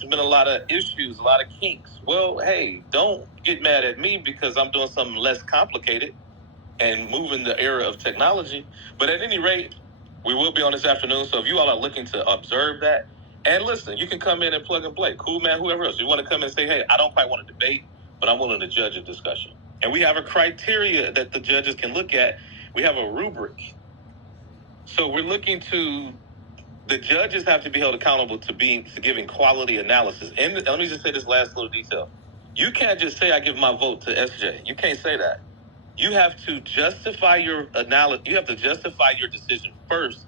there's been a lot of issues, a lot of kinks. Well, hey, don't get mad at me because I'm doing something less complicated and moving the era of technology. But at any rate, we will be on this afternoon. So if you all are looking to observe that, and listen, you can come in and plug and play. Cool, man, whoever else. You want to come in and say, hey, I don't quite want to debate, but I'm willing to judge a discussion. And we have a criteria that the judges can look at. We have a rubric. So we're looking to, the judges have to be held accountable to giving quality analysis. And let me just say this last little detail. You can't just say I give my vote to SJ. You can't say that. You have to justify your analysis. You have to justify your decision first.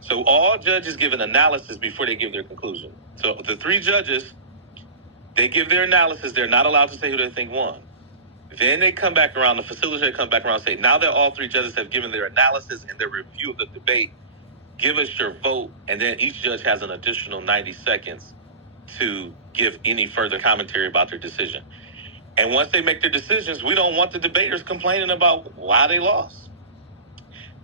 So all judges give an analysis before they give their conclusion. So the three judges, they give their analysis. They're not allowed to say who they think won. Then they come back around, the facilitator come back around and say, now that all three judges have given their analysis and their review of the debate, give us your vote, and then each judge has an additional 90 seconds to give any further commentary about their decision. And once they make their decisions, we don't want the debaters complaining about why they lost.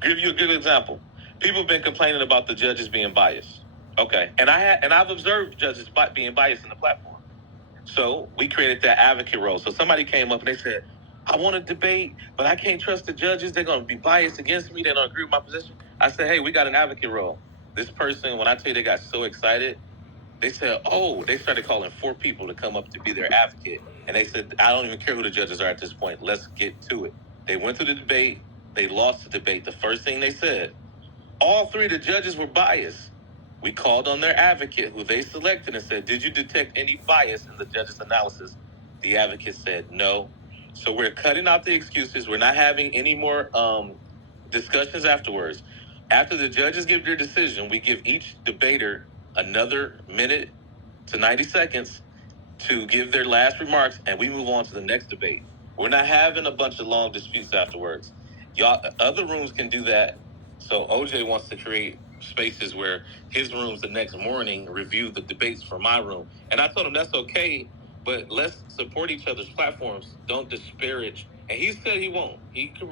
Give you a good example. People have been complaining about the judges being biased. Okay. And I've observed judges being biased in the platform. So we created that advocate role. So somebody came up and they said, I want to debate, but I can't trust the judges. They're going to be biased against me. They don't agree with my position. I said, hey, we got an advocate role. This person, when I tell you they got so excited, they said, oh, they started calling 4 people to come up to be their advocate. And they said, I don't even care who the judges are at this point. Let's get to it. They went through the debate. They lost the debate. The first thing they said, all 3 of the judges were biased. We called on their advocate, who they selected, and said, did you detect any bias in the judge's analysis? The advocate said no. So we're cutting out the excuses. We're not having any more discussions afterwards. After the judges give their decision, we give each debater another minute to 90 seconds to give their last remarks, and we move on to the next debate. We're not having a bunch of long disputes afterwards. Y'all, other rooms can do that. So OJ wants to create spaces where his rooms the next morning review the debates for my room. And I told him that's okay, but let's support each other's platforms. Don't disparage. And he said he won't.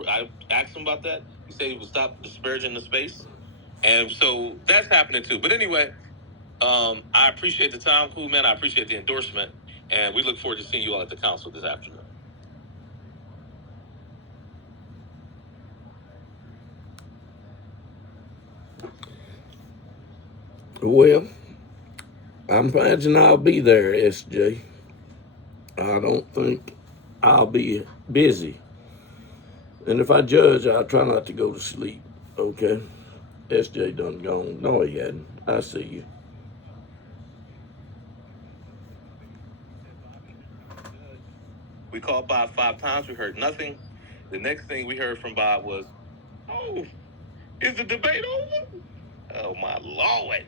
I asked him about that. He said he will stop disparaging the space. And so that's happening too. But anyway, I appreciate the time, cool man. I appreciate the endorsement, and we look forward to seeing you all at the council this afternoon. Well, I imagine I'll be there, SJ. I don't think I'll be busy. And if I judge, I'll try not to go to sleep, okay? SJ done gone. No, he hadn't. I see you. We called Bob 5 times. We heard nothing. The next thing we heard from Bob was, oh, is the debate over? Oh, my Lord.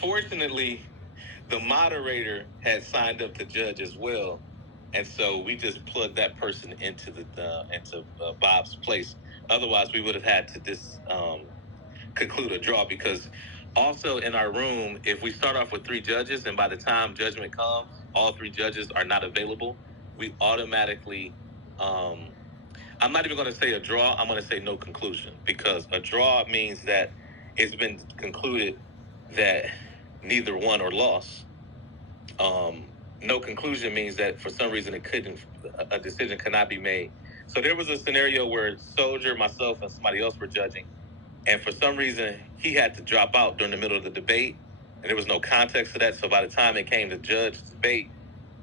Fortunately, the moderator had signed up to judge as well. And so we just plugged that person into Bob's place. Otherwise, we would have had to conclude a draw, because also in our room, if we start off with 3 judges and by the time judgment comes, all 3 judges are not available, we automatically, I'm not even going to say a draw. I'm going to say no conclusion, because a draw means that it's been concluded that neither won or lost. No conclusion means that for some reason a decision cannot be made. So there was a scenario where Soldier, myself, and somebody else were judging, and for some reason he had to drop out during the middle of the debate, and there was no context to that. So by the time it came to judge the debate,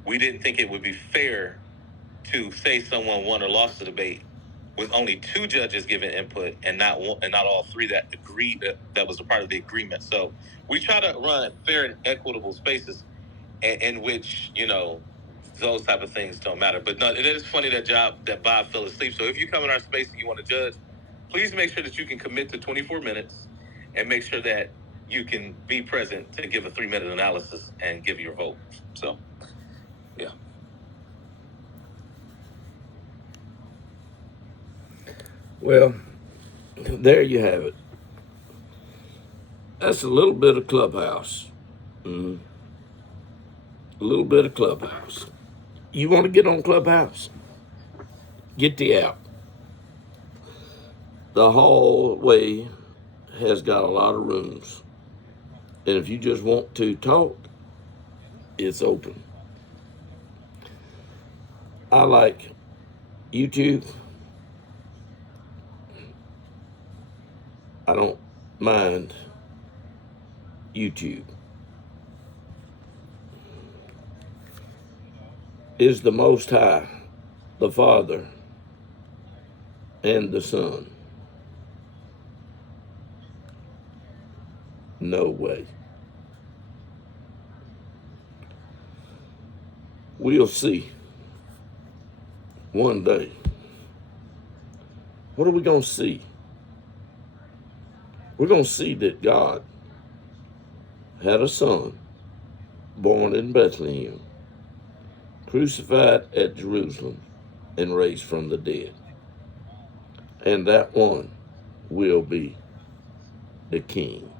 we didn't think it would be fair to say someone won or lost the debate with only 2 judges giving input and not all 3 that agreed that was a part of the agreement. So we try to run fair and equitable spaces in which, those type of things don't matter. But no, it is funny that Bob fell asleep. So if you come in our space and you want to judge, please make sure that you can commit to 24 minutes and make sure that you can be present to give a 3-minute analysis and give your vote. So, yeah. Well, there you have it. That's a little bit of Clubhouse. A little bit of Clubhouse. You want to get on Clubhouse? Get the app. The hallway has got a lot of rooms. And if you just want to talk, it's open. I like YouTube. I don't mind YouTube. Is the Most High, the Father, and the Son? No way. We'll see one day. What are we going to see? We're going to see that God had a son born in Bethlehem, crucified at Jerusalem, and raised from the dead. And that one will be the King.